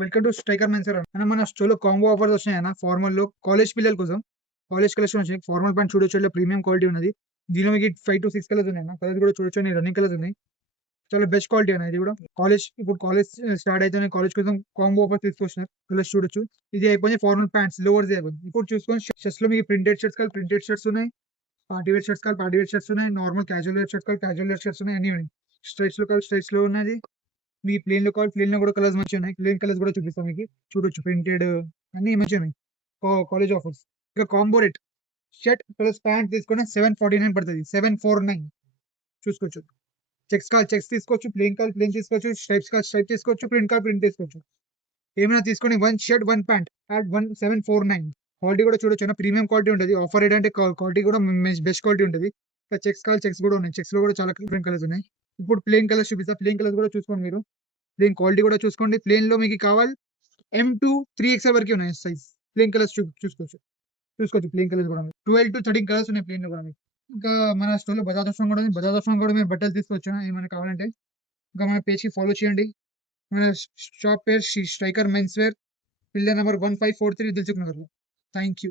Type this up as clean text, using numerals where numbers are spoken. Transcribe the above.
Welcome to striker men's అన్న. మన స్టోర్లో కాంబో ఆఫర్స్ వచ్చినాయన్న. ఫార్మల్ లో కాలేజ్ పిల్లల కోసం కాలేజ్ కలెక్షన్ వచ్చినాయి. ఫార్మల్ ప్యాంట్ చూడొచ్చు, ఇలా ప్రీమియం క్వాలిటీ ఉన్నది. దీనిలో మీకు 5 to 6 కలర్స్ ఉన్నాయి అన్న. కలర్స్ కూడా చూడొచ్చు, రన్నింగ్ కలర్స్ ఉన్నాయి. చాలా బెస్ట్ క్వాలిటీ అన్న. ఇది కూడా కాలేజ్ స్టార్ట్ అయితే కాలేజ్ కోసం కాంబో ఆఫర్ తీసుకొచ్చినారు. కలర్స్ చూడొచ్చు. ఇది అయిపోయి ఫార్మల్ ప్యాంట్స్ లోవర్స్ అయిపోయింది. ఇప్పుడు చూసుకొని షర్ట్స్ లో మీకు ప్రింటెడ్ షర్ట్స్ కావాలి, ప్రింటెడ్ షర్ట్స్ ఉన్నాయి. పార్టీ వేర్ షర్ట్స్ కావాలి, పార్టీ వేర్ షర్ట్స్ ఉన్నాయి. నార్మల్ క్యాజువల్ వేర్ షర్ట్స్ కావాలి, క్యాజువల్ వేర్ షర్ట్స్ ఉన్నాయి. అన్ని ఉన్నాయి. స్ట్రైట్స్ లో కావాలి, స్ట్రైట్స్ లో ఉన్నది. మీ ప్లేన్ లో కావాలి, ప్లేన్ లో కూడా కలర్స్ మంచిగా ఉన్నాయి. ప్లేన్ కలర్స్ కూడా చూపిస్తాం మీకు. చూడొచ్చు, ప్రింటెడ్ అన్ని మంచిగా ఉన్నాయి. College offers. ఇక combo rate shirt plus pant తీసుకుంటే 749 పడుతుంది. 749 చూసుకోవచ్చు. చెక్స్ కాల్ చెక్స్ తీసుకోవచ్చు, ప్లేన్ కాల్ ప్లేన్ తీసుకోవచ్చు, స్ట్రైప్స్ కాల్ స్ట్రైప్ తీసుకోవచ్చు, ప్రింట్ కాల్ ప్రింట్ తీసుకోవచ్చు. ఏమైనా తీసుకొని 1 షర్ట్ 1 ప్యాంట్ అట్ 1749. క్వాలిటీ కూడా చూడొచ్చు, ప్రీమియం క్వాలిటీ ఉంటుంది. ఆఫర్ రేట్ అంటే క్వాలిటీ కూడా బెస్ట్ క్వాలిటీ ఉంటుంది. చెక్స్ కాల్ చెక్స్ కూడా ఉన్నాయి. చెక్స్ లో కూడా చాలా డిఫరెంట్ కలర్స్ ఉన్నాయి. ఇప్పుడు ప్లేన్ కలర్స్ చూపిస్తా. ప్లేన్ కలర్స్ కూడా చూసుకోండి మీరు. ప్లేన్ క్వాలిటీ కూడా చూసుకోండి. ప్లేన్ లో మీకు కావాలి M2 3XL వరకు ఉన్నాయి సైజ్. ప్లేన్ కలర్స్ చూసుకోవచ్చు. ప్లేన్ కలర్స్ కూడా 12 to 13 కలర్స్ ఉన్నాయి ప్లేన్ లో కూడా మీకు. ఇంకా మన స్టోర్ లో బజాజ్ ఆప్షన్ కూడా ఉంది. బజాజ్ ఆప్షన్ కూడా మీరు బట్టలు తీసుకోవచ్చు ఏమైనా కావాలంటే. ఇంకా మన పేజ్ కి ఫాలో చేయండి. మన షాప్ పేరు striker men's wear, pillar number 1543 Dilsukh Nagar లో. Thank you.